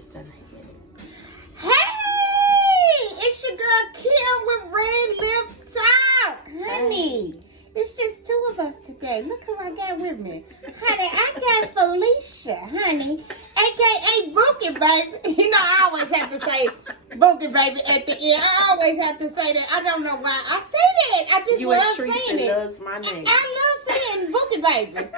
just done had it. Hey, it's your girl Kim with Red Lip Talk, honey. It's just two of us today. Look who I got with me, honey. I got Felecia, honey, aka Bookie Baby. You know I always have to say Bookie Baby at the end. I always have to say that. I don't know why I say that. I just love saying it. Loves my name. I love saying Bookie Baby.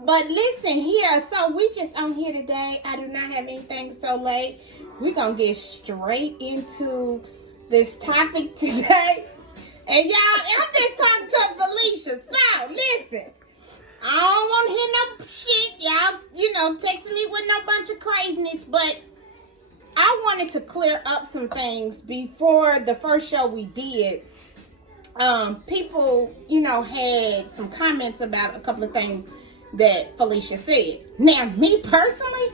But listen here, so we just on here today. I do not have anything so late. We're going to get straight into this topic today. And y'all, I'm just talking to Felecia. So, listen. I don't want to hear no shit. Y'all, texting me with no bunch of craziness. But I wanted to clear up some things before the first show we did. People, had some comments about a couple of things that Felecia said. Now, me personally,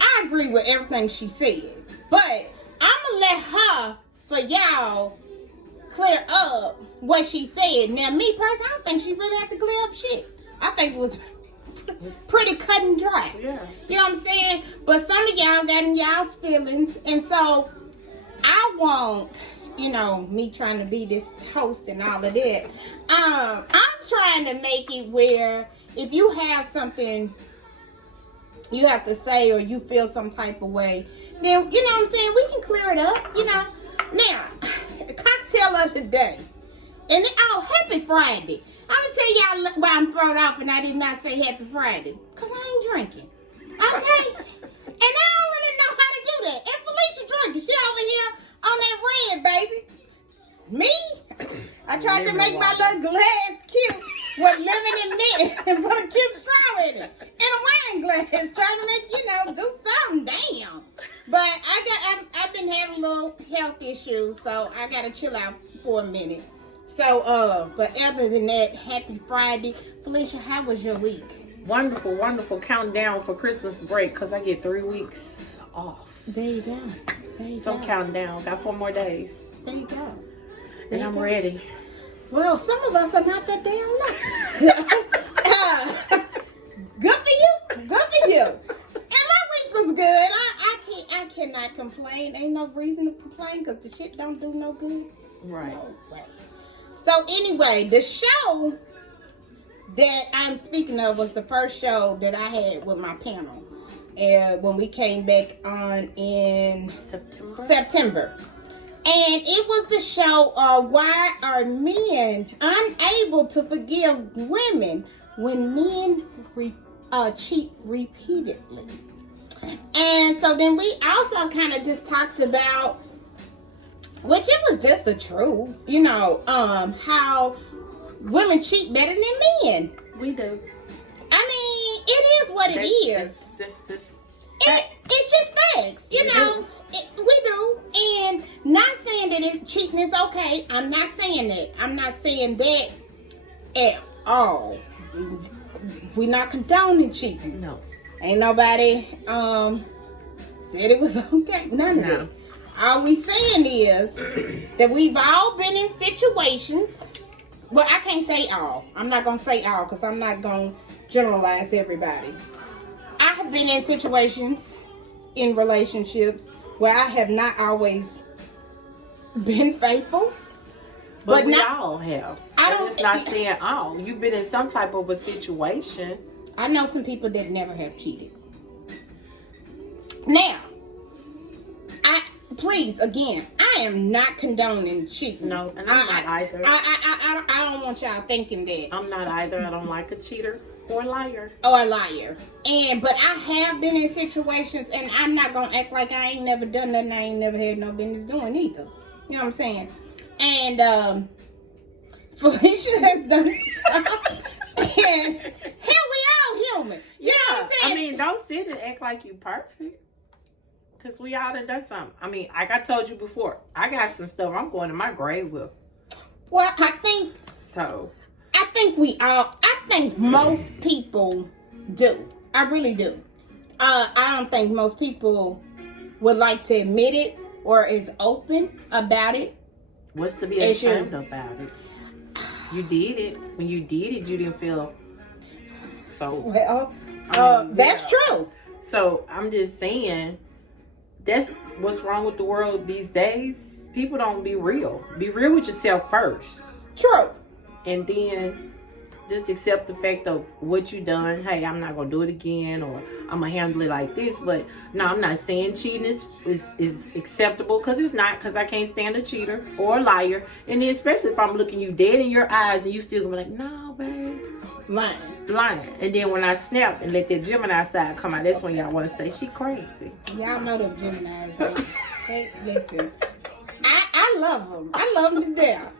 I agree with everything she said, but I'm gonna let her, for y'all, clear up what she said. Now, me personally, I don't think she really had to clear up shit. I think it was pretty cut and dry. Yeah. You know what I'm saying? But some of y'all got in y'all's feelings, and so I want, me trying to be this host and all of that. I'm trying to make it where if you have something you have to say or you feel some type of way, then, you know what I'm saying, we can clear it up, Now, the cocktail of the day. And, happy Friday. I'm going to tell y'all why I'm thrown off and I did not say happy Friday. Because I ain't drinking. Okay? And I don't really know how to do that. And Felecia drinking. She over here on that red, baby. Me? I tried to make my little glass cute with lemon and mint and put a cute straw in it. In a wine glass. Trying to make, do something. Damn. But I've been having little health issues, so I got to chill out for a minute. So, but other than that, happy Friday. Felecia, how was your week? Wonderful, wonderful. Counting down for Christmas break because I get 3 weeks off. There you go. So I'm counting down. Got 4 more days. There you go. And I'm ready. Well, some of us are not that damn lucky. Good for you. Good for you. And my week was good. I cannot complain. Ain't no reason to complain because the shit don't do no good. Right. No way. So anyway, the show that I'm speaking of was the first show that I had with my panel. And when we came back on in September. And it was the show, why are men unable to forgive women when men cheat repeatedly? And so then we also kind of just talked about, which it was just the truth, how women cheat better than men. We do. I mean, it is what it is. It's just facts, we do. And not saying that cheating is okay. I'm not saying that. I'm not saying that at all. We're not condoning cheating. No. Ain't nobody said it was okay. None of it. All we saying is that we've all been in situations. Well, I can't say all. I'm not going to say all because I'm not going to generalize everybody. I have been in situations in relationships where I have not always been faithful. But we all have. It's not saying all. You've been in some type of a situation. I know some people that never have cheated. Now, please, again, I am not condoning cheating. No, and I'm not either. I don't want y'all thinking that. I'm not either. I don't like a cheater or a liar. Or a liar. But I have been in situations, and I'm not going to act like I ain't never done nothing I ain't never had no business doing either. You know what I'm saying? And Felecia has done stuff. And hell, we all human. You know what I'm saying? I mean, don't sit and act like you perfect. Because we all done something. I mean, like I told you before, I got some stuff I'm going to my grave with. Well, I think most people do. I really do. I don't think most people would like to admit it or is open about it. What's to be ashamed about it? You did it. When you did it, you didn't feel so. Well, that's true. So I'm just saying, that's what's wrong with the world these days. People don't be real. Be real with yourself first. True. And then just accept the fact of what you done. Hey, I'm not gonna do it again, or I'm gonna handle it like this. But no, I'm not saying cheating is acceptable, because it's not, because I can't stand a cheater or a liar. And then especially if I'm looking you dead in your eyes and you still gonna be like, no, babe. Lying. And then when I snap and let that Gemini side come out, that's when y'all want to say she crazy. Y'all know them Geminis. Hey, listen, I love them. I love them to death.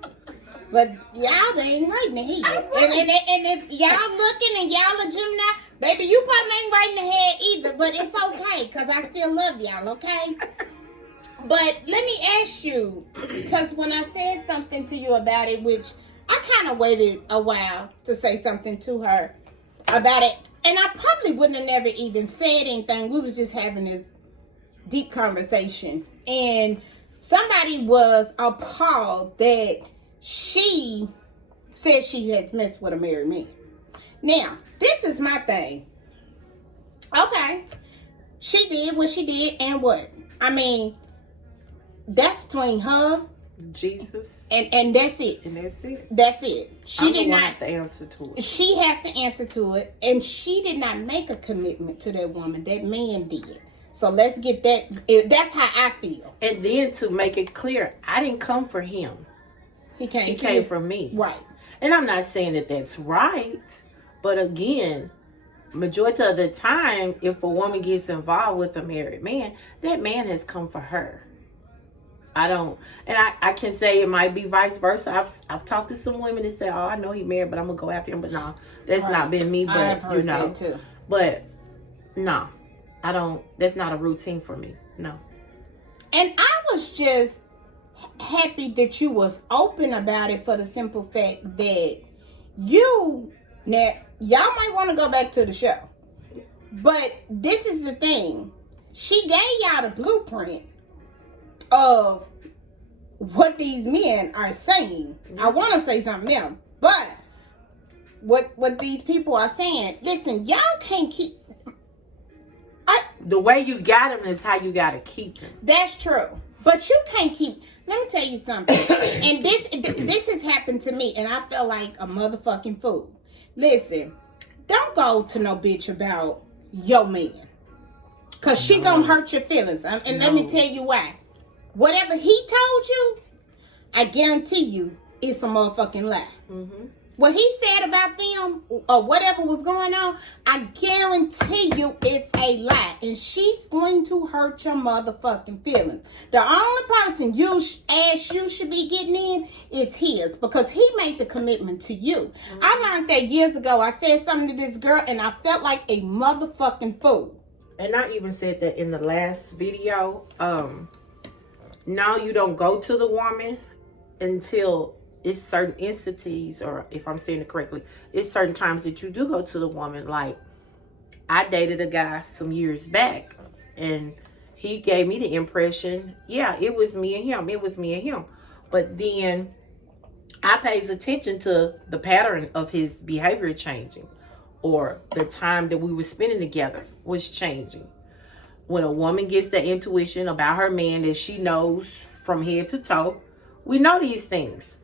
But y'all they ain't right in the head. And if y'all looking and y'all a Gemini, baby, you probably ain't right in the head either. But it's okay, because I still love y'all, okay? But let me ask you, because when I said something to you about it, which I kind of waited a while to say something to her about it. And I probably wouldn't have never even said anything. We was just having this deep conversation. And somebody was appalled that she said she had messed with a married man. Now, this is my thing. Okay. She did what she did, and what? I mean, that's between her, Jesus, and that's it. and that's it. That's it. She did not have to answer to it. She has to answer to it, and she did not make a commitment to that woman. That man did. So let's get that. That's how I feel. And then to make it clear, I didn't come for him. He came for me. Right. And I'm not saying that that's right, but again, majority of the time, if a woman gets involved with a married man, that man has come for her. I can say it might be vice versa. I've talked to some women that say, "Oh, I know he married, but I'm gonna go after him." But no, that's not been me. But I've heard that too. But no, I don't. That's not a routine for me. No. And I was just happy that you was open about it, for the simple fact that y'all might want to go back to the show, but this is the thing. She gave y'all the blueprint of what these men are saying. I want to say something else, but what these people are saying, listen, y'all can't keep... The way you got them is how you got to keep them. That's true. But you can't keep... Let me tell you something. And this has happened to me, and I felt like a motherfucking fool. Listen, don't go to no bitch about your man, because she gonna hurt your feelings. And let me tell you why. Whatever he told you, I guarantee you it's a motherfucking lie. Mm-hmm. What he said about them or whatever was going on, I guarantee you it's a lie. And she's going to hurt your motherfucking feelings. The only person you should be getting in is his, because he made the commitment to you. Mm-hmm. I learned that years ago. I said something to this girl and I felt like a motherfucking fool. And I even said that in the last video. Now you don't go to the woman until it's certain entities, or if I'm saying it correctly, it's certain times that you do go to the woman. Like, I dated a guy some years back, and he gave me the impression, yeah, it was me and him. It was me and him. But then I pays attention to the pattern of his behavior changing, or the time that we were spending together was changing. When a woman gets the intuition about her man that she knows from head to toe, we know these things.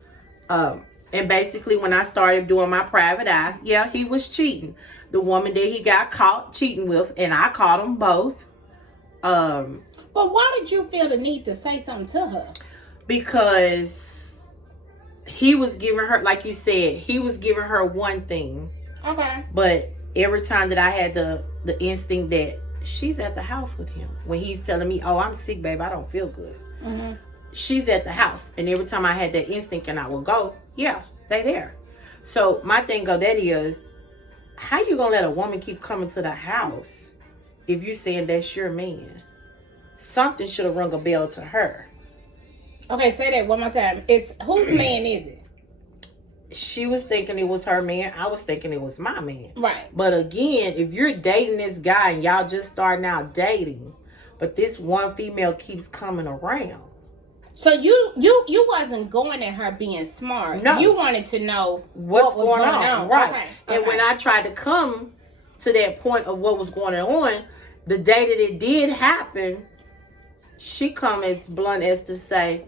And basically when I started doing my private eye, yeah, he was cheating. The woman that he got caught cheating with, and I caught them both. But why did you feel the need to say something to her? Because he was giving her, like you said, he was giving her one thing. Okay. But every time that I had the instinct that she's at the house with him, when he's telling me, oh, I'm sick, babe, I don't feel good. Mm-hmm. She's at the house. And every time I had that instinct and I would go, yeah, they there. So my thing of that is, how you gonna let a woman keep coming to the house if you saying that's your man? Something should have rung a bell to her. Okay, say that one more time. It's whose man is it? She was thinking it was her man. I was thinking it was my man. Right. But again, if you're dating this guy and y'all just starting out dating, but this one female keeps coming around. So you wasn't going at her being smart. No. You wanted to know what's going on. Right. Okay. And when I tried to come to that point of what was going on, the day that it did happen, she come as blunt as to say,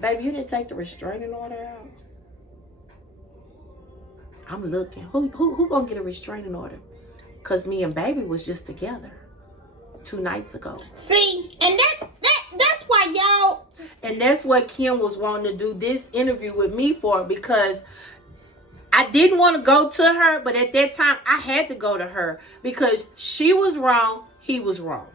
baby, you didn't take the restraining order out. I'm looking. Who gonna get a restraining order? Because me and baby was just together 2 nights ago. See, and that's why y'all... And that's what Kim was wanting to do this interview with me for, because I didn't want to go to her, but at that time I had to go to her because she was wrong, he was wrong.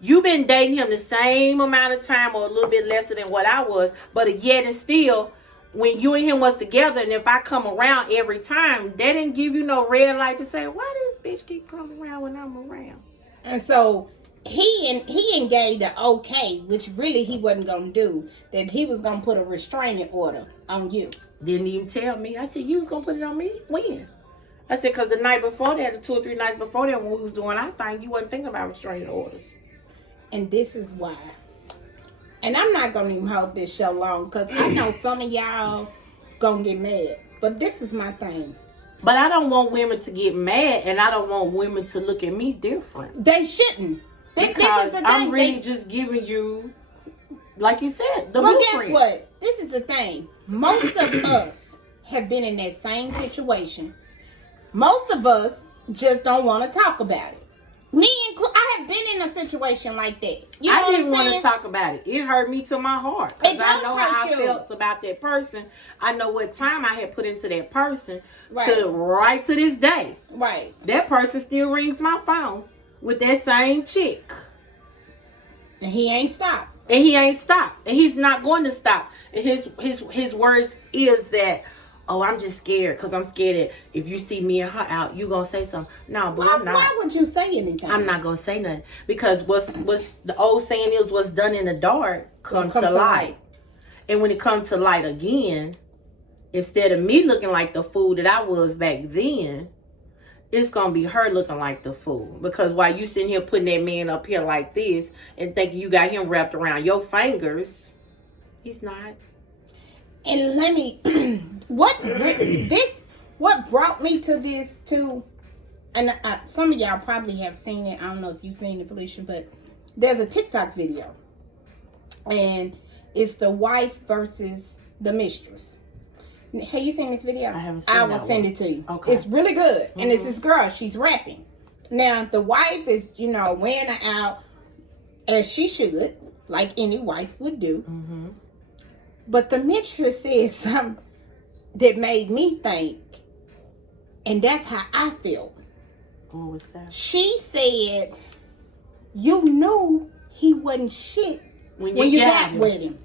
You've been dating him the same amount of time or a little bit lesser than what I was, but yet and still, when you and him was together, and if I come around every time, that didn't give you no red light to say, why this bitch keep coming around when I'm around? And so he engaged the okay, which really he wasn't going to do, that he was going to put a restraining order on you. Didn't even tell me. I said, you was going to put it on me? When? I said, because the night before that, the 2 or 3 nights before that, when we was doing our thing, you wasn't thinking about restraining orders. And this is why. And I'm not going to even hold this show long, because I know some of y'all going to get mad. But this is my thing. But I don't want women to get mad, and I don't want women to look at me different. They shouldn't. This is the thing. I'm really just giving you, like you said, the well, blueprint. guess what? This is the thing. Most of us have been in that same situation. Most of us just don't want to talk about it. I have been in a situation like that. You know I didn't want to talk about it. It hurt me to my heart. Because I know how I felt about that person. I know what time I had put into that person right to this day. Right. That person still rings my phone with that same chick. And he ain't stopped. And he ain't stopped. And he's not going to stop. And his words is that, oh, I'm just scared because I'm scared that if you see me and her out, you going to say something. No, but I'm not. Why would you say anything? I'm not going to say nothing. Because what's the old saying is, what's done in the dark comes to light. And when it comes to light again, instead of me looking like the fool that I was back then, it's going to be her looking like the fool. Because while you sitting here putting that man up here like this and thinking you got him wrapped around your fingers, he's not. And let me, what brought me to this too, and some of y'all probably have seen it. I don't know if you've seen it, Felecia, but there's a TikTok video. And it's the wife versus the mistress. Have you seen this video? I haven't seen it. I will send it to you. Okay. It's really good. And it's this girl. She's rapping. Now, the wife is, wearing her out as she should, like any wife would do. Mm-hmm. But the mistress said something that made me think, and that's how I felt. What was that? She said, you knew he wasn't shit when you got with him.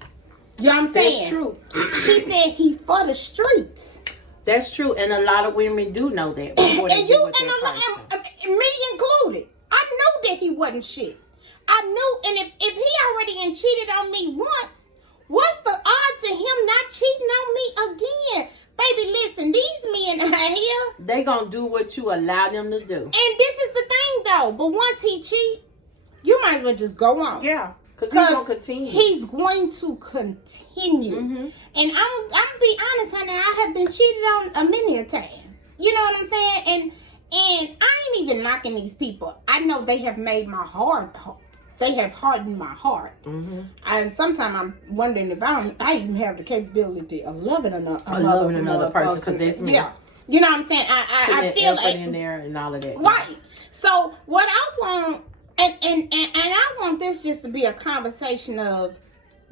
You know what I'm saying? That's true. She said he for the streets. That's true, and a lot of women do know that. Me included. I knew that he wasn't shit. I knew, and if he already cheated on me once, what's the odds of him not cheating on me again? Baby, listen, these men out here, they gonna do what you allow them to do. And this is the thing, though. But once he cheat, you might as well just go on. Yeah. Because he's going to continue. He's going to continue. Mm-hmm. And I'm be honest, honey, I have been cheated on a many a times. You know what I'm saying? And I ain't even knocking these people. I know they have made my heart. They have hardened my heart. Mm-hmm. And sometimes I'm wondering if I even have the capability of loving another person. Because that's me. Yeah. You know what I'm saying? I feel like in there and all of that. Right. So what I want. And I want this just to be a conversation of,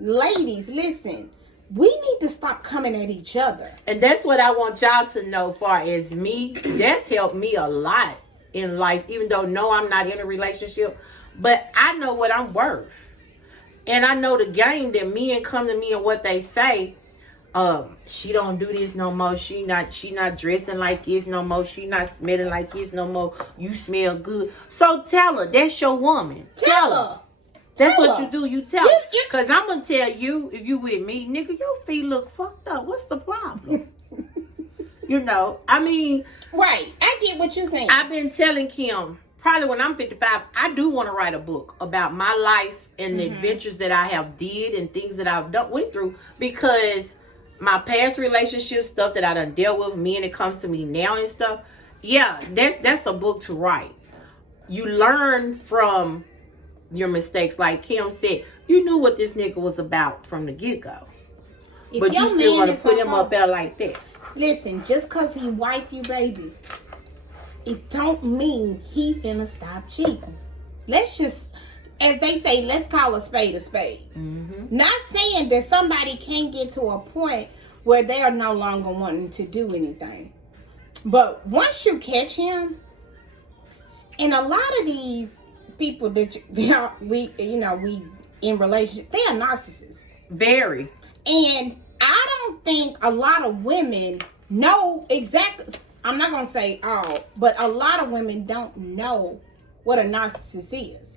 ladies, listen, we need to stop coming at each other. And that's what I want y'all to know far as me. That's helped me a lot in life, even though no, I'm not in a relationship. But I know what I'm worth. And I know the game that men come to me and what they say. She don't do this no more. She not dressing like this no more. She not smelling like this no more. You smell good. So tell her that's your woman. Tell her. That's what you do. You tell her. Because I'm going to tell you, if you with me, nigga, your feet look fucked up. What's the problem? I mean. Right. I get what you're saying. I've been telling Kim, probably when I'm 55, I do want to write a book about my life and the adventures that I have did and things that I've went through. Because my past relationship stuff that I done dealt with, men that comes to me now and stuff, yeah, that's a book to write. You learn from your mistakes. Like Kim said, you knew what this nigga was about from the get-go. But you still want to put him up there like that. Listen, just because he wife you, baby, it don't mean he finna stop cheating. Let's just, as they say, let's call a spade a spade. Mm-hmm. Not saying that somebody can't get to a point where they are no longer wanting to do anything. But once you catch him, and a lot of these people that we in relationship, they are narcissists. Very. And I don't think a lot of women know exactly. I'm not gonna say all, but a lot of women don't know what a narcissist is.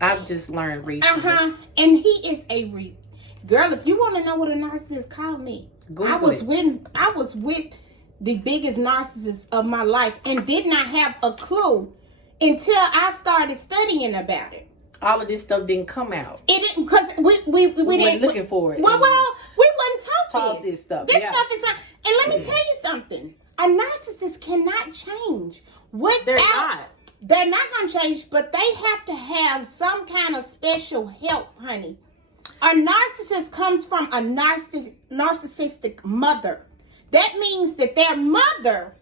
I've just learned recently. And he is girl. If you want to know what a narcissist, call me. Google I was with the biggest narcissist of my life and did not have a clue until I started studying about it. All of this stuff didn't come out. It didn't, because we weren't looking for it. Well, we wasn't taught this stuff. This stuff is, and let me tell you something. A narcissist cannot change. They're not. They're not going to change, but they have to have some kind of special help, honey. A narcissist comes from a narcissistic mother. That means that their mother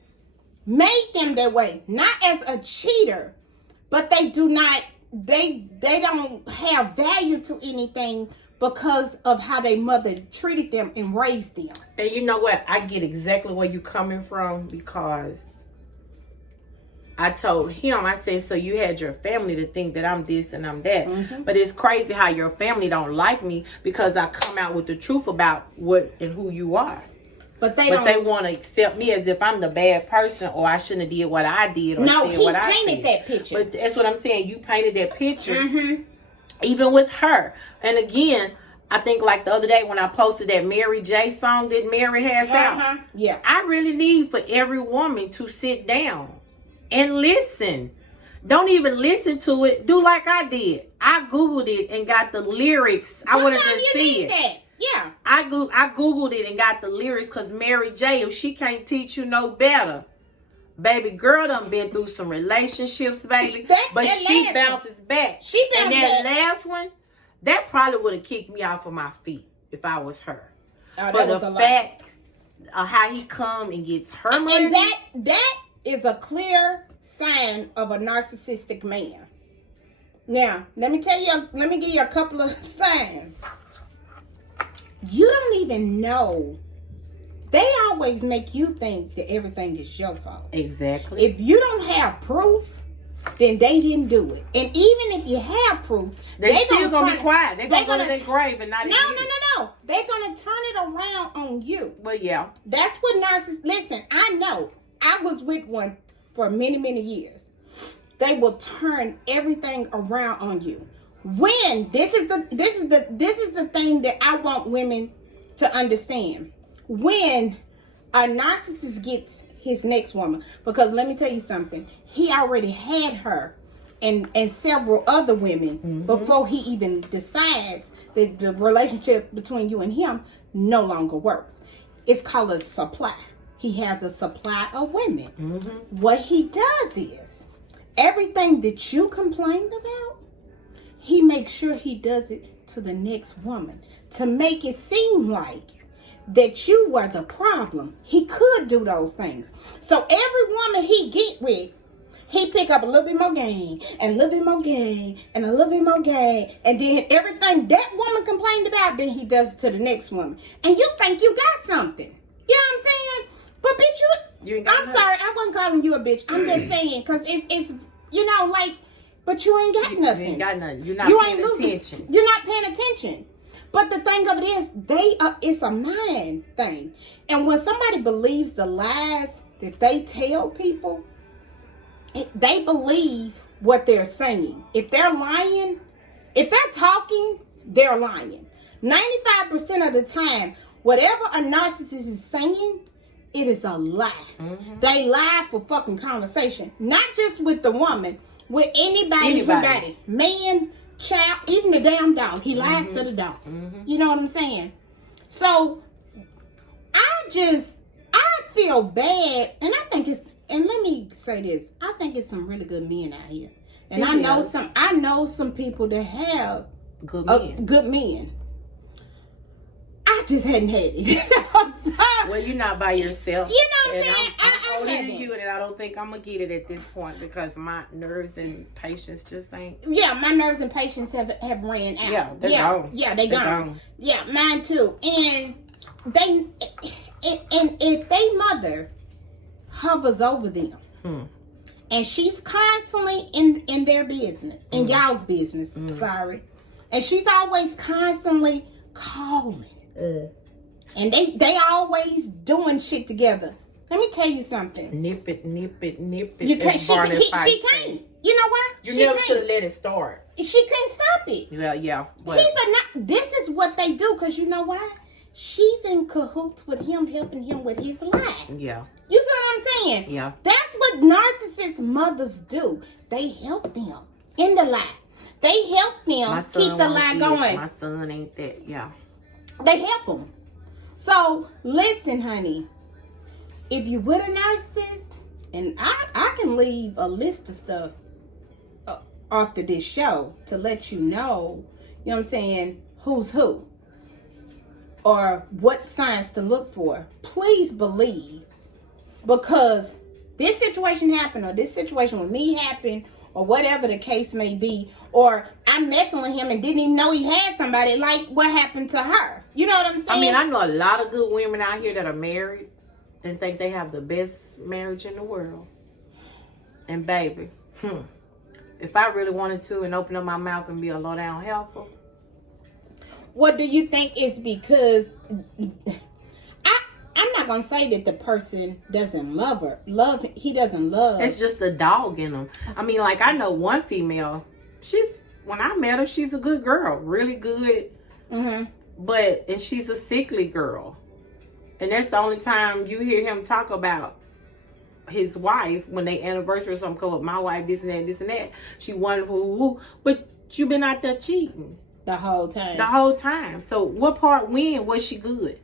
made them that way, not as a cheater, but they don't have value to anything because of how their mother treated them and raised them. And you know what? I get exactly where you're coming from, because I told him, I said, so you had your family to think that I'm this and I'm that. Mm-hmm. But it's crazy how your family don't like me because I come out with the truth about what and who you are. But they want to accept me as if I'm the bad person, or I shouldn't have did what I did, or no, said he what I painted said. that picture. But that's what I'm saying. You painted that picture, mm-hmm. even with her. And again, I think like the other day when I posted that Mary J song that Mary has out. Yeah, I really need for every woman to sit down and listen. Don't even listen to it. Do like I did. I Googled it and got the lyrics. I want to just see it. That. Yeah. I Googled it and got the lyrics, because Mary J, if she can't teach you no better, baby girl done been through some relationships, baby. But she bounces back. And that last one, that probably would have kicked me off of my feet if I was her. For the fact of how he come and gets her money. And that is a clear sign of a narcissistic man. Now, let me give you a couple of signs. You don't even know. They always make you think that everything is your fault. Exactly. If you don't have proof, then they didn't do it. And even if you have proof, they still gonna be quiet. They're gonna go to their grave and not. No. They're gonna turn it around on you. Well, yeah. That's what narcissists. Listen, I know. I was with one for many, many years. They will turn everything around on you. When this is the thing that I want women to understand. When a narcissist gets his next woman, because let me tell you something, he already had her and several other women before he even decides that the relationship between you and him no longer works. It's called a supply. He has a supply of women. What he does is everything that you complained about, he makes sure he does it to the next woman to make it seem like that you were the problem. He could do those things. So every woman he get with, he pick up a little bit more game and a little bit more game and a little bit more game. And then everything that woman complained about, then he does it to the next woman. And you think you got something. You know what I'm saying? But bitch, you ain't got I'm sorry, I wasn't calling you a bitch. I'm just saying, because it's like, but you ain't got nothing. You ain't got nothing. You're not paying attention. You're not paying attention. But the thing of it is, it's a mind thing. And when somebody believes the lies that they tell people, they believe what they're saying. If they're lying, if they're talking, they're lying. 95% of the time, whatever a narcissist is saying, it is a lie. They lie for fucking conversation. Not just with the woman, with anybody. Man, child, even the damn dog. He lies to the dog. You know what I'm saying? So, I feel bad. And I think and let me say this. I think it's some really good men out here And I know some people that have good men. Good men. I just hadn't had it. Well, you're not by yourself. You know what I'm saying? I'm older than you, and I don't think I'm gonna get it at this point because my nerves and patience just ain't. Yeah, my nerves and patience have ran out. Yeah, they're gone. Yeah, they're gone. Yeah, mine too. And if they mother hovers over them, and she's constantly in their business, in y'all's business. Sorry, and she's always constantly calling. And they always doing shit together. Let me tell you something. Nip it. You can't. She can't. You know why? You never should have let it start. She couldn't stop it. Yeah. This is what they do, because you know why? She's in cahoots with him, helping him with his lie. Yeah. You see what I'm saying? Yeah. That's what narcissist mothers do. They help them in the lie. They help them keep the lie going. My son ain't that. Yeah. They help them. So, listen, honey. If you with a narcissist, and I can leave a list of stuff after this show to let you know what I'm saying, who's who. Or what signs to look for. Please believe. Because this situation happened, or this situation with me happened, or whatever the case may be, or I'm messing with him and didn't even know he had somebody, like what happened to her. You know what I'm saying? I mean, I know a lot of good women out here that are married and think they have the best marriage in the world. And baby, if I really wanted to and open up my mouth and be a low down helper. What do you think is because... I'm not gonna say that the person doesn't love her. He doesn't love. It's just the dog in them. I mean, like, I know one female. When I met her, she's a good girl, really good. And she's a sickly girl, and that's the only time you hear him talk about his wife when they anniversary or something. Come up, my wife, this and that. She wonderful, but you been out there cheating the whole time. So what part? When was she good?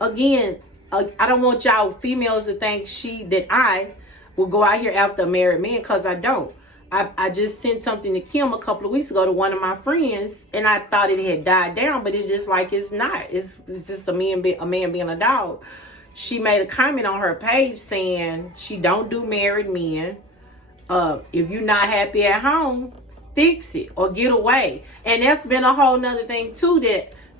Again. I don't want y'all females to think that I will go out here after a married man, because I don't. I just sent something to Kim a couple of weeks ago to one of my friends, and I thought it had died down, but it's just like it's not. It's just a man being a dog. She made a comment on her page saying she don't do married men. If you're not happy at home, fix it or get away. And that's been a whole nother thing too.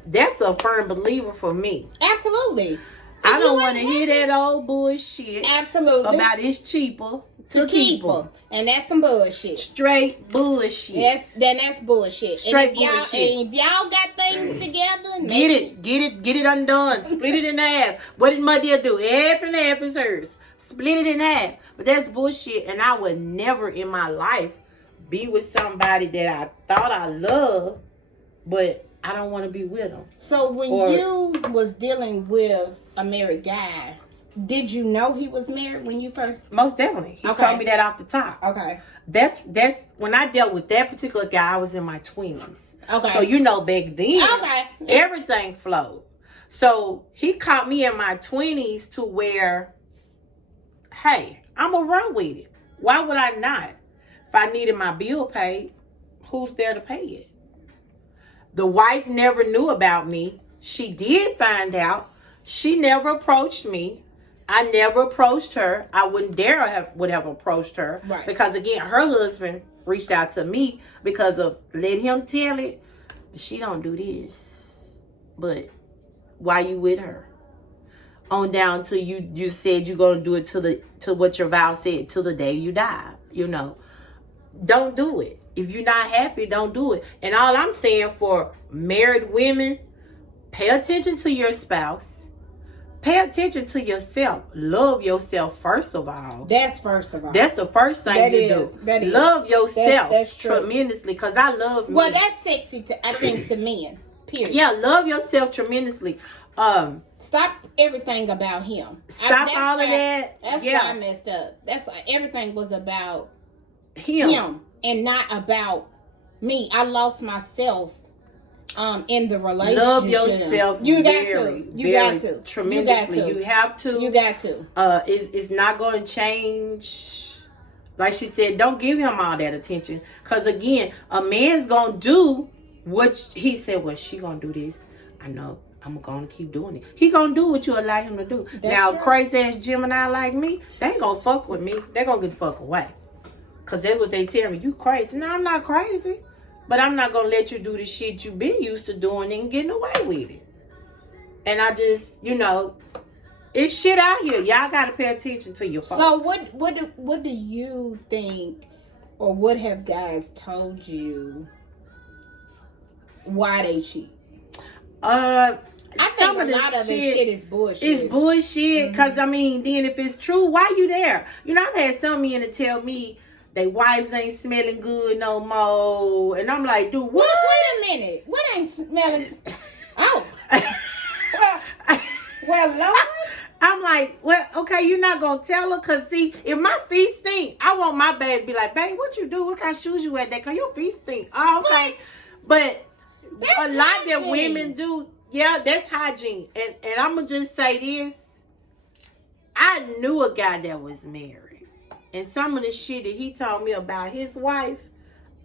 That's a firm believer for me. Absolutely. I don't want to hear that old bullshit. Absolutely. About it's cheaper to keep them. And that's some bullshit. Straight bullshit. That's bullshit. Straight bullshit. And if y'all got things together, get it undone. Split it in half. What did my dear do? Half and half is hers. Split it in half. But that's bullshit. And I would never in my life be with somebody that I thought I loved, but I don't want to be with them. So when you was dealing with a married guy, did you know he was married when you first? Most definitely. He told me that off the top. Okay. That's when I dealt with that particular guy, I was in my 20s. Okay. So back then, everything flowed. So he caught me in my 20s to where, hey, I'm gonna run with it. Why would I not? If I needed my bill paid, who's there to pay it? The wife never knew about me. She did find out. She never approached me. I never approached her. I wouldn't would have approached her. Right. Because again, her husband reached out to me because of, let him tell it. She don't do this. But why you with her? On down to you said you're gonna do it to what your vow said, till the day you die. Don't do it. If you're not happy, don't do it. And all I'm saying for married women, pay attention to your spouse. Pay attention to yourself. Love yourself first of all. That's first of all. That's the first thing you do. That is. Love yourself that's tremendously, because I love me. Well, that's sexy, I think, to men. Period. Yeah, love yourself tremendously. Stop everything about him. Stop all of that. That's why I messed up. That's why everything was about him and not about me. I lost myself in the relationship. Love yourself. You got to. Tremendously. You have to. You got to. It's not going to change Like she said, don't give him all that attention. Because again, a man's going to do what he said, well, she going to do this. I know. I'm going to keep doing it. He going to do what you allow him to do. That's now, true. crazy ass Gemini like me, they ain't going to fuck with me. They going to get the fuck away. Because that's what they tell me. You crazy. No, I'm not crazy. But I'm not going to let you do the shit you been used to doing and getting away with it. And I just, it's shit out here. Y'all got to pay attention to your folks. So what do you think, or what have guys told you why they cheat? I think a lot of this shit is bullshit. It's bullshit. Because, then if it's true, why you there? I've had some men to tell me they wives ain't smelling good no more. And I'm like, dude, what? Wait a minute. What ain't smelling? Oh. well, Lord. I'm like, well, okay, you're not going to tell her? Because, see, if my feet stink, I want my baby to be like, babe, what you do? What kind of shoes you wear? Because your feet stink. Oh, okay. But that's a lot hygiene. that women do, yeah, that's hygiene. And I'm going to just say this. I knew a guy that was married. And some of the shit that he told me about his wife,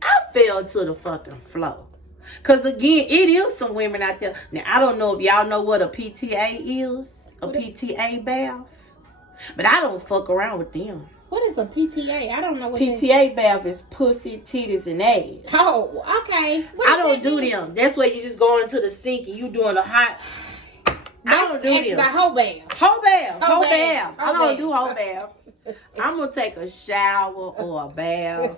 I fell to the fucking floor. Because, again, it is some women out there. Now, I don't know if y'all know what a PTA is. A PTA bath. But I don't fuck around with them. What is a PTA? I don't know what PTA bath is pussy, titties, and ass. Oh, okay. I don't do them. That's where you just go into the sink and you doing a hot. I don't do them. The whole bath. Whole bath. Whole Whole bath. bath. I don't do whole baths. I'm going to take a shower or a bath.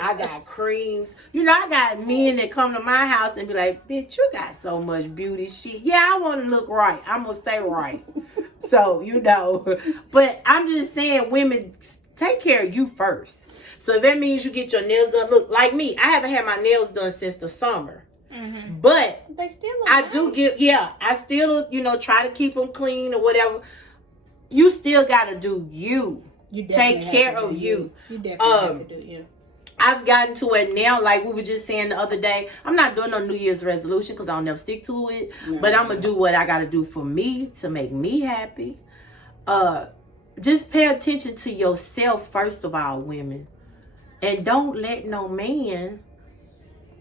I got creams. I got men that come to my house and be like, bitch, you got so much beauty shit. Yeah, I want to look right. I'm going to stay right. So, But I'm just saying, women, take care of you first. So if that means you get your nails done, look, like me, I haven't had my nails done since the summer. Mm-hmm. But they still look I nice. do I still, try to keep them clean or whatever. You still got to do you. You take care of you. You definitely have to do you. I've gotten to it now, like we were just saying the other day. I'm not doing no New Year's resolution because I'll never stick to it. No, but I'm going to do what I got to do for me to make me happy. Just pay attention to yourself, first of all, women. And don't let no man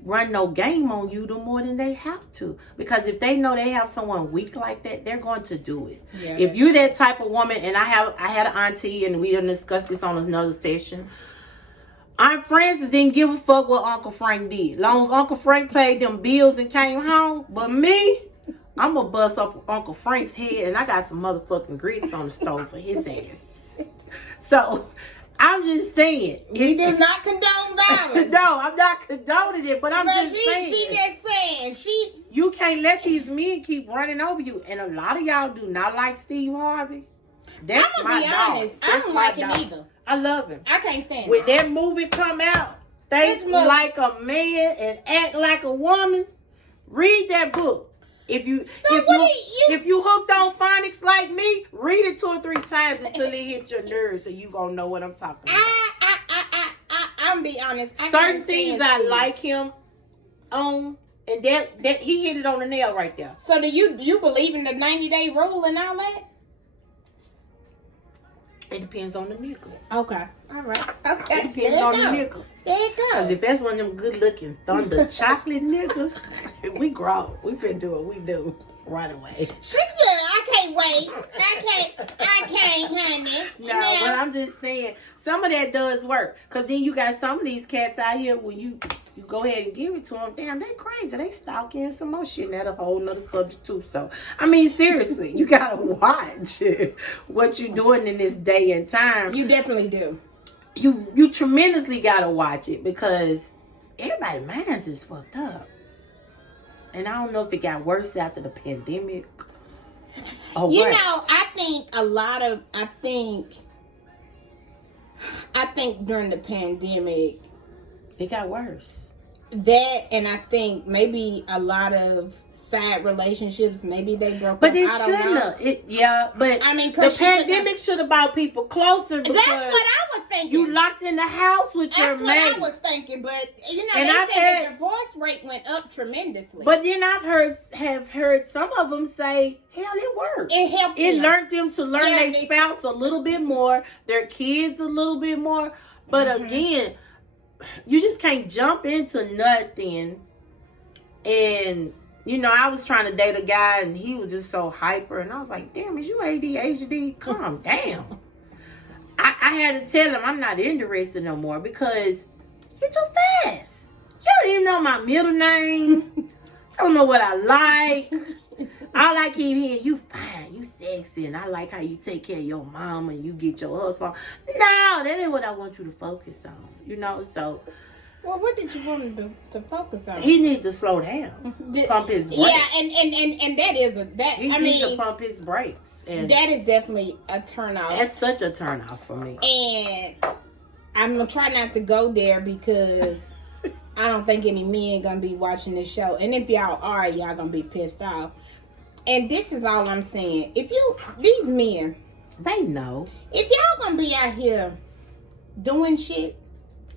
run no game on you no more than they have to. Because if they know they have someone weak like that, they're going to do it. Yeah, if you're that type of woman, and I had an auntie, and we didn't discuss this on another session. Aunt Frances didn't give a fuck what Uncle Frank did. Long as Uncle Frank paid them bills and came home. But me, I'm going to bust up Uncle Frank's head, and I got some motherfucking grits on the stove for his ass. So I'm just saying. We do not condone violence. No, I'm not condoning it, but saying. She just saying. You can't let these men keep running over you. And a lot of y'all do not like Steve Harvey. That's I'm going to be honest. I don't like him either. I love him. I can't stand him. When that movie come out, Think Like a Man and Act Like a Woman, read that book. If you hooked on phonics like me, read it 2 or 3 times until it hit your nerves, and you gonna know what I'm talking about. I'm be honest. Certain things I like him on, and that he hit it on the nail right there. So do you believe in the 90-day rule and all that? It depends on the nigga. Okay. All right. Okay. It depends on the nigga. There you go. Because if that's one of them good-looking thunder chocolate niggas, we grow. We finna do what we do right away. She said, I can't wait. I can't, honey. No, but I'm just saying, some of that does work. Because then you got some of these cats out here, when you go ahead and give it to them, damn, they crazy. They stalking some more shit. And that's a whole nother subject too. So, I mean, seriously, you got to watch what you're doing in this day and time. You definitely do. You tremendously got to watch it, because everybody's minds is fucked up. And I don't know if it got worse after the pandemic or what. I think during the pandemic, it got worse. That, and I think maybe a lot of side relationships, maybe they broke up. But it shouldn't have. But I mean, the pandemic should have brought people closer. That's what I was thinking. You locked in the house with your mate. That's what I was thinking. But, they said the divorce rate went up tremendously. But then have heard some of them say, hell, it worked. It helped them. It learned them to learn their spouse a little bit more, their kids a little bit more. But again, you just can't jump into nothing. And, you know, I was trying to date a guy and he was just so hyper. And I was like, damn, is you ADHD? Calm down. I had to tell him I'm not interested no more because you're too fast. You don't even know my middle name. You don't know what I like. All I keep hearing, you fine, you sexy, and I like how you take care of your mom and you get your hustle on. No, that ain't what I want you to focus on. You know, so. Well, what did you want him to focus on? He needs to slow down. Pump his brakes. Yeah, and that is He needs to pump his brakes. And that is definitely a turnoff. That's such a turnoff for me. And I'm gonna try not to go there because I don't think any men gonna be watching this show. And if y'all are, y'all gonna be pissed off. And this is all I'm saying. These men, they know. If y'all gonna be out here doing shit,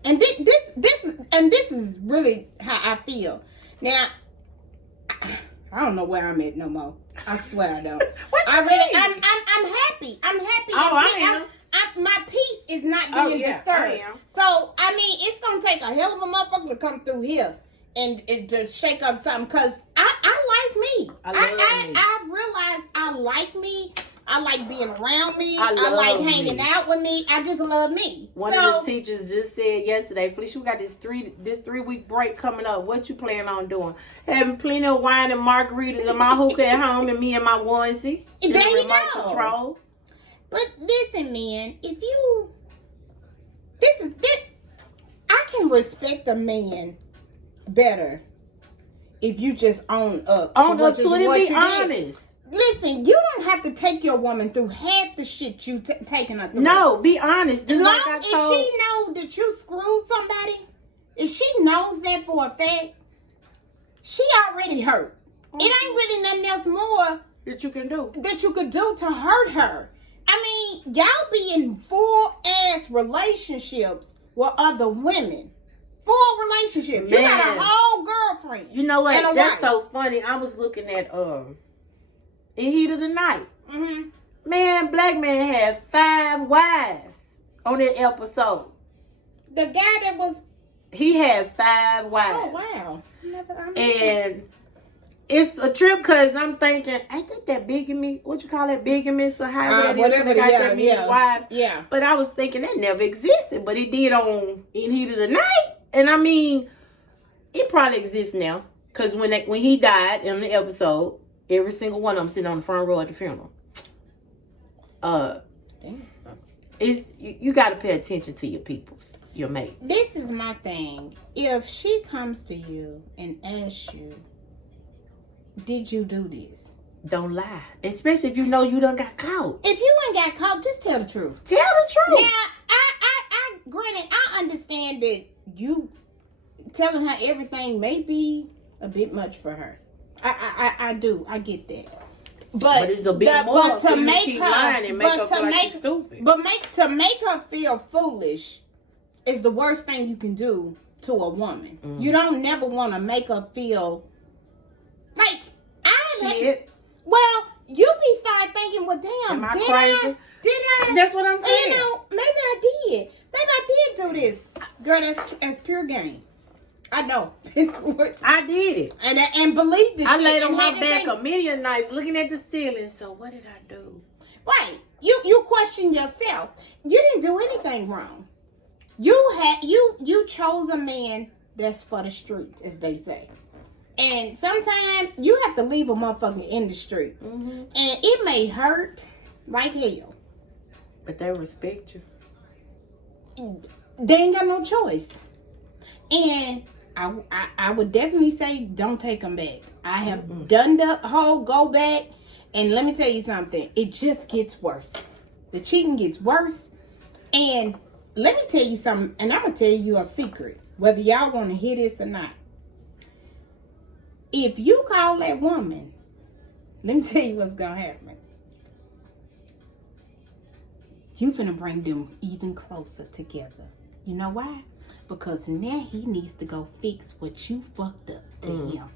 and this is really how I feel. Now, I don't know where I'm at no more. I swear I don't. I'm happy. I'm happy. Oh, I am. My peace is not being disturbed. I am. So, I mean, it's going to take a hell of a motherfucker to come through here and to shake up something because I like me. I realize I like me. I like being around me. I like hanging out with me. I just love me. One of the teachers just said yesterday, Felicia, we got this 3-week break coming up. What you plan on doing? Having plenty of wine and margaritas and my hookah at home and me and my onesie. There you remote go. Control. But listen, man, I can respect a man better if you just own up. Own up to it and be honest. Listen, you don't have to take your woman through half the shit you taking her through. No, be honest. As long as she know that you screwed somebody, if she knows that for a fact, she already hurt. Mm-hmm. It ain't really nothing else more that you could do to hurt her. I mean, y'all be in full-ass relationships with other women. Full relationships. Man. You got a whole girlfriend. You know what? That's so funny. I was looking at In Heat of the Night. Mm-hmm. Man, black man had 5 wives on that episode. The guy that was... He had 5 wives. Oh, wow. And it's a trip because I'm thinking, ain't that bigamy? What you call that? Bigamous or however whatever. That many wives. Yeah. But I was thinking that never existed. But it did on In Heat of the Night. And I mean, it probably exists now. Because when he died in the episode, every single one of them sitting on the front row at the funeral. You got to pay attention to your peoples, your mate. This is my thing. If she comes to you and asks you, did you do this? Don't lie. Especially if you know you done got caught. If you ain't got caught, just tell the truth. Tell the truth. Now, granted, I understand that you telling her everything may be a bit much for her. I do. I get that. But it's a bit more. But to make her feel foolish is the worst thing you can do to a woman. Mm. You don't never want to make her feel like shit. Well, you be start thinking, well, damn, am I crazy? Did I? That's what I'm saying. You know, maybe I did. Maybe I did do this. Girl, that's pure game. I know. I did it. And believe this. I laid on my back a million nights looking at the ceiling. So what did I do? Right. You question yourself. You didn't do anything wrong. You chose a man that's for the streets, as they say. And sometimes you have to leave a motherfucker in the streets. Mm-hmm. And it may hurt like hell. But they respect you. They ain't got no choice. And I would definitely say don't take them back. I have done the whole go back. And let me tell you something. It just gets worse. The cheating gets worse. And let me tell you something. And I'm going to tell you a secret. Whether y'all want to hear this or not. If you call that woman, let me tell you what's going to happen. You finna bring them even closer together. You know why? Because now he needs to go fix what you fucked up to him.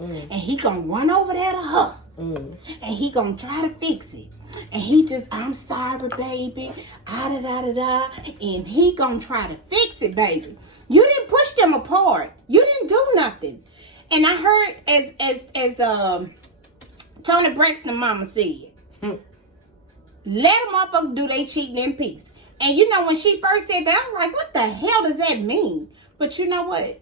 Mm. And he gonna run over there to her. Mm. And he gonna try to fix it. And he just, I'm sorry, baby. Ah, da, da, da, da. And he gonna try to fix it, baby. You didn't push them apart. You didn't do nothing. And I heard as Tony Braxton mama said, let them motherfuckers do they cheating in peace. And you know, when she first said that, I was like, what the hell does that mean? But you know what?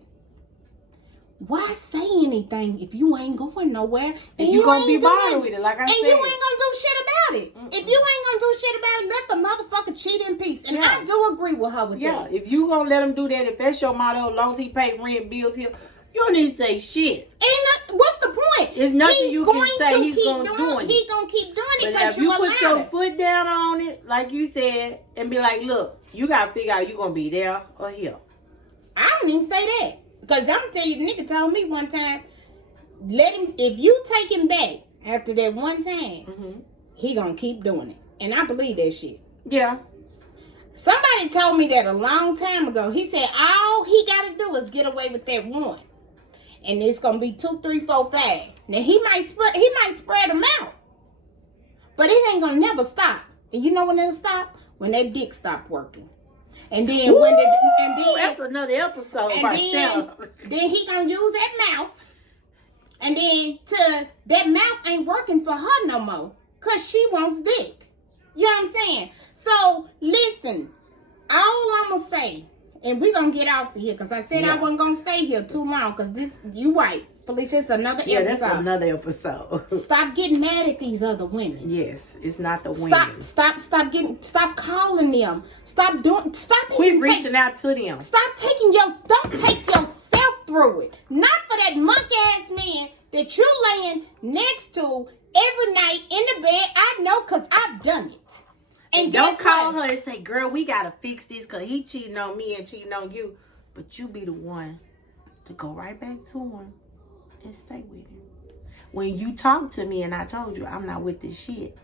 Why say anything if you ain't going nowhere? And you gonna be bothered with it, like I said. And you ain't gonna do shit about it. Mm-mm. If you ain't gonna do shit about it, let the motherfucker cheat in peace. And I do agree with her with that. Yeah, if you gonna let him do that, if that's your motto, as long as he pay rent, bills here, you don't need to say shit. What's the point? It's nothing you can say. He's gonna do it. He's gonna keep doing it because you put your foot down on it, like you said, and be like, look, you gotta figure out you gonna be there or here. I don't even say that. Because I'm tell you, the nigga told me one time, let him, if you take him back after that one time, he gonna keep doing it. And I believe that shit. Yeah. Somebody told me that a long time ago. He said all he gotta do is get away with that one. And it's gonna be 2, 3, 4, 5. Now he might spread them out. But it ain't gonna never stop. And you know when it'll stop? When that dick stop working. And then that's another episode right there. Then he gonna use that mouth. And then that mouth ain't working for her no more. Cause she wants dick. You know what I'm saying? So listen, all I'm gonna say, and we're gonna get off of here, because I said I wasn't gonna stay here too long, because this, you right, Felicia, it's another episode. That's another episode. Stop getting mad at these other women. Yes, it's not the women. Stop calling them. Quit reaching out to them. Don't take yourself through it. Not for that monkey ass man that you're laying next to every night in the bed. I know, because I've done it. And don't call her and say, girl, we gotta fix this because he cheating on me and cheating on you. But you be the one to go right back to him and stay with him. When you talk to me and I told you I'm not with this shit.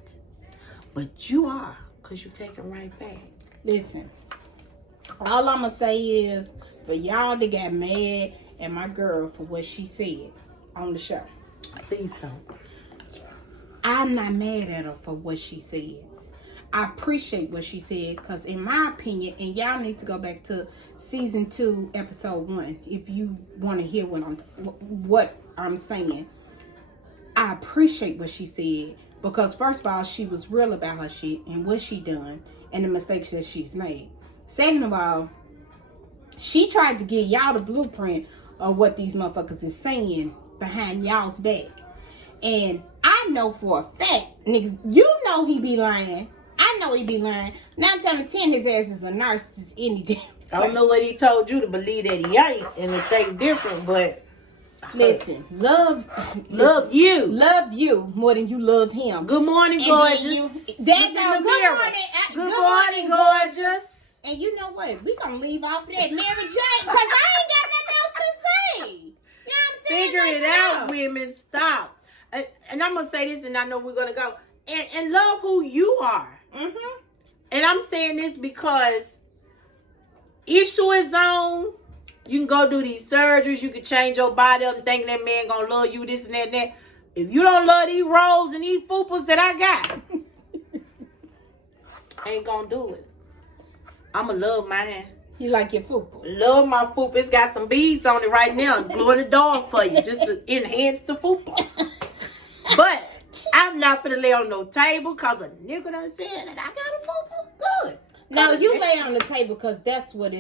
But you are, because you take him right back. Listen, all I'm going to say is, for y'all that got mad at my girl for what she said on the show. Please don't. I'm not mad at her for what she said. I appreciate what she said, because in my opinion, and y'all need to go back to season 2, episode 1, if you want to hear what I'm saying. I appreciate what she said, because first of all, she was real about her shit and what she done and the mistakes that she's made. Second of all, she tried to give y'all the blueprint of what these motherfuckers is saying behind y'all's back. And I know for a fact, niggas, you know he be lying. I know he be lying. 9 times out of 10, his ass is a narcissist any damn way. I don't know what he told you to believe that he ain't and to think different, but listen, love you more than you love him. Good morning, gorgeous. Good morning, gorgeous. And you know what? We gonna leave off of that Mary Jane, because I ain't got nothing else to say. You know what I'm saying? Figure it out, women. Stop. And I'm gonna say this, and I know we're gonna go. And love who you are. Mm-hmm. And I'm saying this because each to his own. You can go do these surgeries. You can change your body up and think that man gonna love you, this and that and that. If you don't love these rolls and these fupas that I got, ain't gonna do it. I'ma love mine. You like your fupa? Love my fupa. It's got some beads on it right now. Glue in the dog for you just to enhance the fupa. But I'm not gonna lay on no table because a nigga done said that I got a fupa. Good. No, you lay on the table because that's what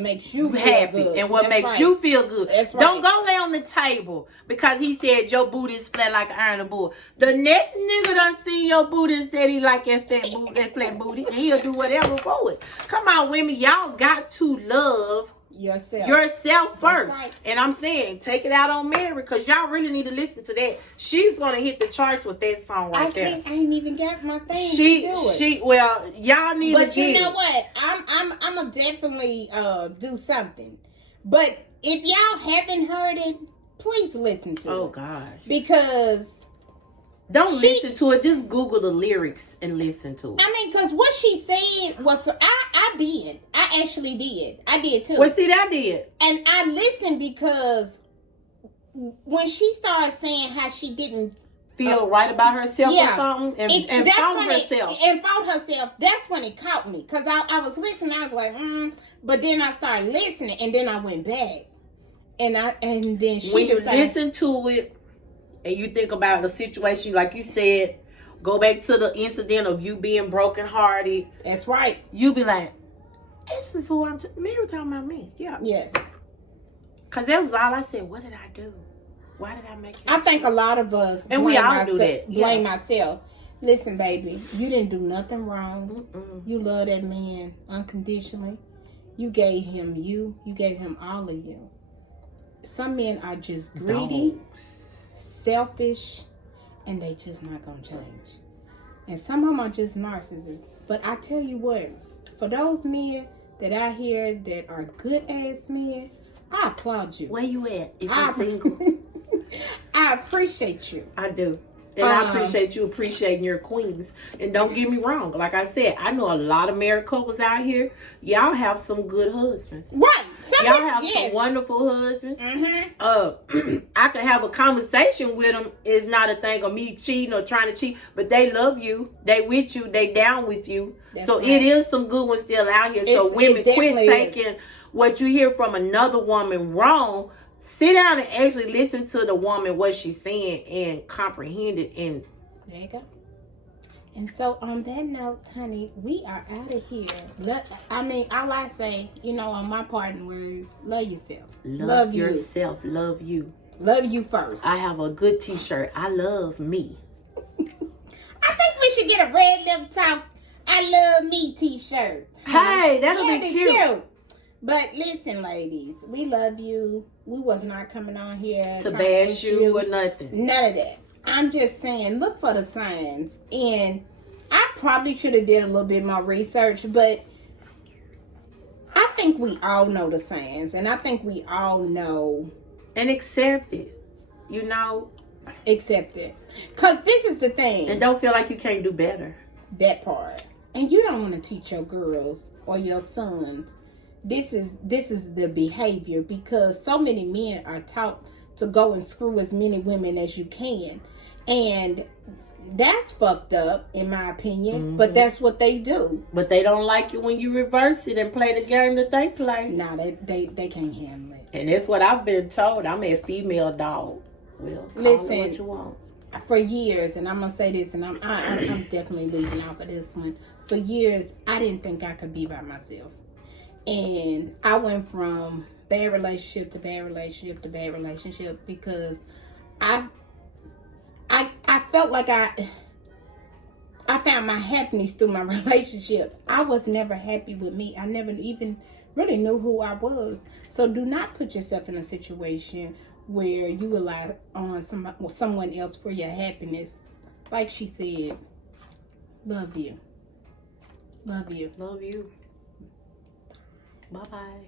makes you happy good. and what makes you feel good. That's right. Don't go lay on the table because he said your booty is flat like an iron bull. The next nigga done seen your booty and said he like that flat booty, and he'll do whatever for it. Come on, women, y'all got to love yourself first. Right. And I'm saying, take it out on Mary, because y'all really need to listen to that. She's gonna hit the charts with that song right there. I ain't even got my thing. Well, y'all need to. But you know what? I'm gonna definitely do something. But if y'all haven't heard it, please listen to it. Oh gosh. Because don't listen to it. Just Google the lyrics and listen to it. I mean, because what she said was, I did. I actually did. I did too. Well, see, I did. And I listened because when she started saying how she didn't feel right about herself yeah. or something and that's found when herself. And found herself. That's when it caught me. Because I was listening. I was like, But then I started listening. And then I went back. And then she when you decided, listen to it and you think about the situation, like you said, go back to the incident of you being brokenhearted. That's right. You be like, this is who I'm Mary talking about me. Yeah. Yes. Because that was all I said. What did I do? Why did I make it? I think a lot of us and we all do that. Blame myself. Listen, baby, you didn't do nothing wrong. You love that man unconditionally. You gave him you. You gave him all of you. Some men are just greedy, selfish, and they just not gonna change. And some of them are just narcissists. But I tell you what, for those men that I hear that are good ass men, I applaud you. Where you at? If you're single. I appreciate you. I do. And I appreciate you appreciating your queens. And don't get me wrong. Like I said, I know a lot of married couples out here. Y'all have some good husbands. Right. Y'all have some wonderful husbands. I could have a conversation with them. It's not a thing of me cheating or trying to cheat. But they love you. They with you. They down with you. That's so right. It is some good ones still out here. So women, quit taking what you hear from another woman wrong. Sit down and actually listen to the woman, what she's saying, and comprehend it. And there you go. And so on that note, honey, we are out of here. All I say, on my parting words, love yourself. Love yourself. Love you. Love you first. I have a good t-shirt. I love me. I think we should get a red lip top, I love me t-shirt. Hey, that'll be cute. But listen, ladies, we love you. We was not coming on here to bash you or nothing. None of that. I'm just saying, look for the signs. And I probably should have did a little bit more research, but I think we all know the signs. And I think we all know. And accept it. Accept it. Because this is the thing. And don't feel like you can't do better. That part. And you don't want to teach your girls or your sons. This is the behavior, because so many men are taught to go and screw as many women as you can, and that's fucked up in my opinion. But that's what they do. But they don't like it when you reverse it and play the game that they play. No, they can't handle it. And that's what I've been told. I'm a female dog. Well, listen, what you want. For years, and I'm gonna say this, and I'm definitely leaving off of this one. For years, I didn't think I could be by myself. And I went from bad relationship to bad relationship to bad relationship because I felt like I found my happiness through my relationship. I was never happy with me. I never even really knew who I was. So do not put yourself in a situation where you rely on someone else for your happiness. Like she said, love you. Love you. Love you. Bye-bye.